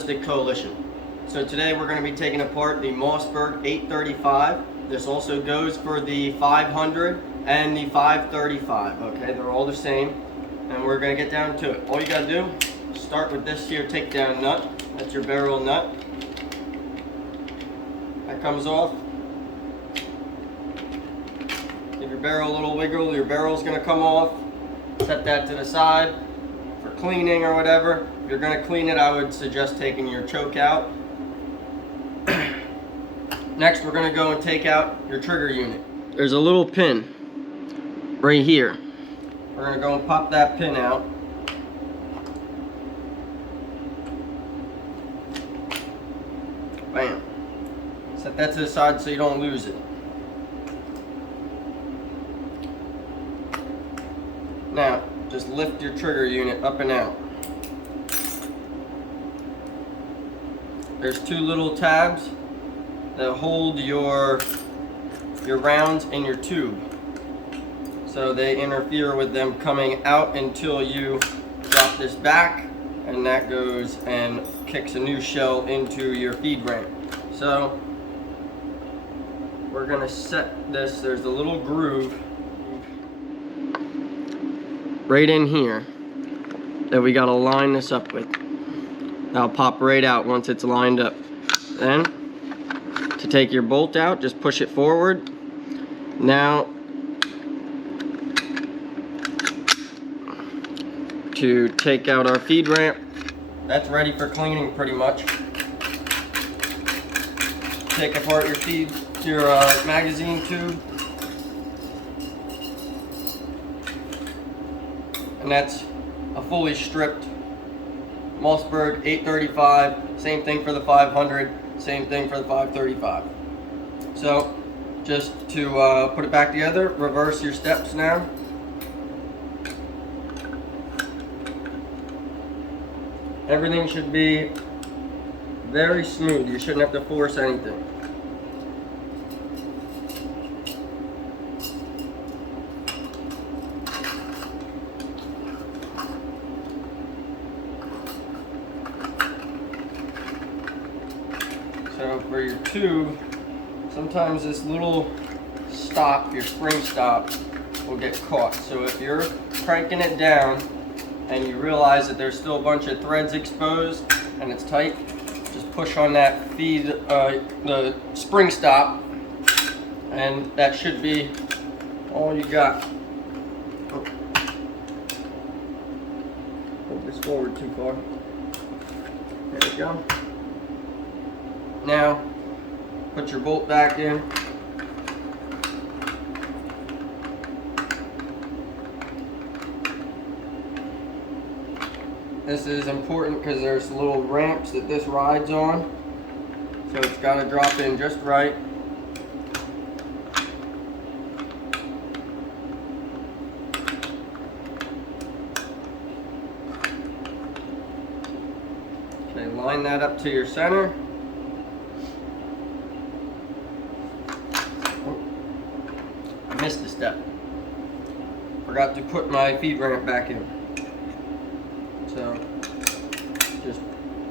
Ballistic Coalition. So today we're going to be taking apart the Mossburg 835. This also goes for the 500 and the 535. Okay, they're all the same, and we're going to get down to it. All you got to do, start with this here takedown nut. That's your barrel nut. That comes off. Give your barrel a little wiggle. Your barrel's going to come off. Set that to the side for cleaning or whatever. If you're going to clean it, I would suggest taking your choke out. Next, we're going to go and take out your trigger unit. There's a little pin right here. We're going to go and pop that pin out. Bam. Set that to the side so you don't lose it. Now, just lift your trigger unit up and out. There's two little tabs that hold your rounds in your tube. So they interfere with them coming out until you drop this back, and that goes and kicks a new shell into your feed ramp. So we're gonna set this, there's a little groove right in here that we gotta line this up with. That'll pop right out once it's lined up. Then, to take your bolt out, just push it forward. Now, to take out our feed ramp, that's ready for cleaning pretty much. Take apart your magazine tube. And that's a fully stripped Mossberg 835. Same thing for the 500, same thing for the 535. So just to put it back together, reverse your steps now. Everything should be very smooth. You shouldn't have to force anything. So for your tube, sometimes this little stop, your spring stop, will get caught. So if you're cranking it down and you realize that there's still a bunch of threads exposed and it's tight, just push on that feed, the spring stop, and that should be all you got. Oh. Hold this forward too far. There we go. Now, put your bolt back in. This is important because there's little ramps that this rides on, so it's got to drop in just right. Okay, line that up to your center. I missed a step. Forgot to put my feed ramp back in. So just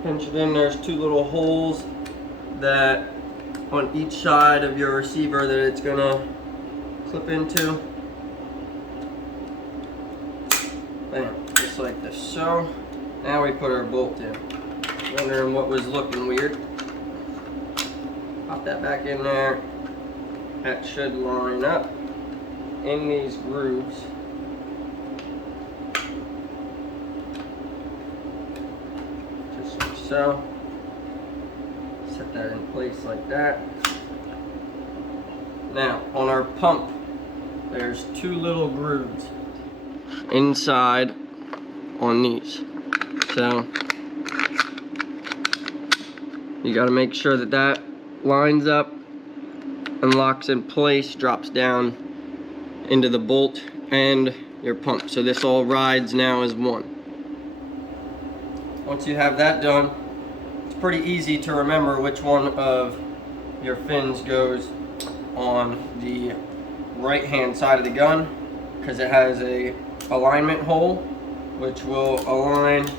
pinch it in. There's two little holes that on each side of your receiver that it's gonna clip into. Bam, just like this. So now we put our bolt in. Wondering what was looking weird. Pop that back in there. That should line up in these grooves. Just like so. Set that in place like that. Now, on our pump, there's two little grooves inside on these. So, you gotta make sure that that lines up and locks in place, drops down into the bolt and your pump. So this all rides now as one. Once you have that done, it's pretty easy to remember which one of your fins goes on the right hand side of the gun, because it has a alignment hole which will align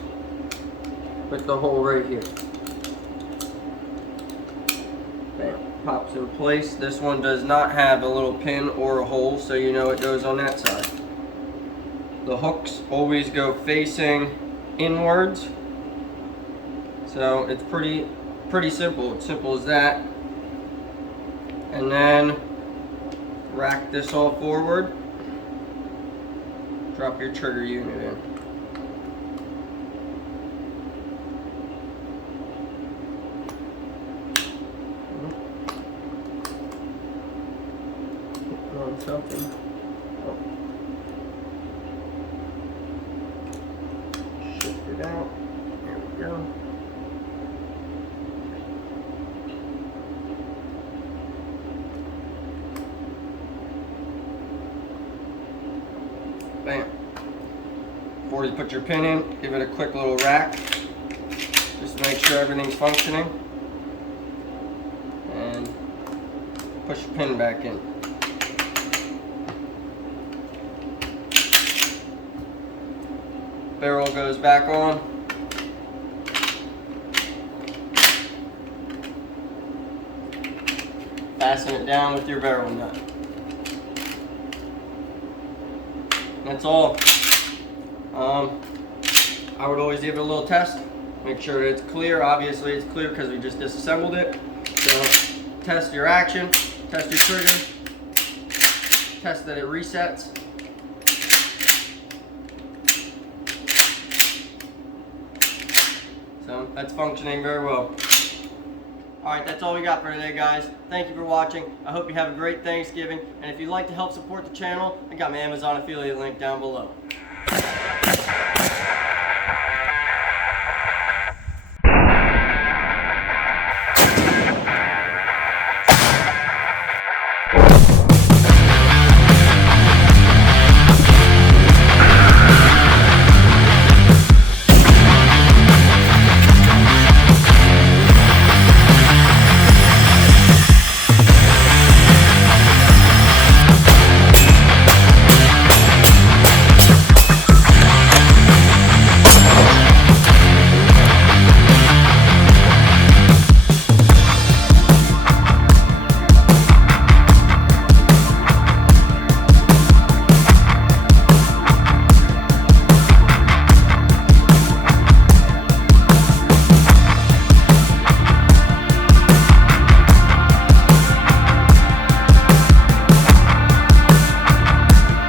with the hole right here. pops in place. This one does not have a little pin or a hole, so you know it goes on that side. The hooks always go facing inwards, so it's pretty simple. It's simple as that. And then rack this all forward. Drop your trigger unit in. On something. Oh. Shift it out. There we go. Bam. Before you put your pin in, give it a quick little rack. Just to make sure everything's functioning. And push your pin back in. Barrel goes back on. Fasten it down with your barrel nut. That's all. I would always give it a little test. Make sure it's clear. Obviously it's clear because we just disassembled it. So test your action, test your trigger, test that it resets. So that's functioning very well. Alright, that's all we got for today, guys. Thank you for watching. I hope you have a great Thanksgiving. And if you'd like to help support the channel, I got my Amazon affiliate link down below.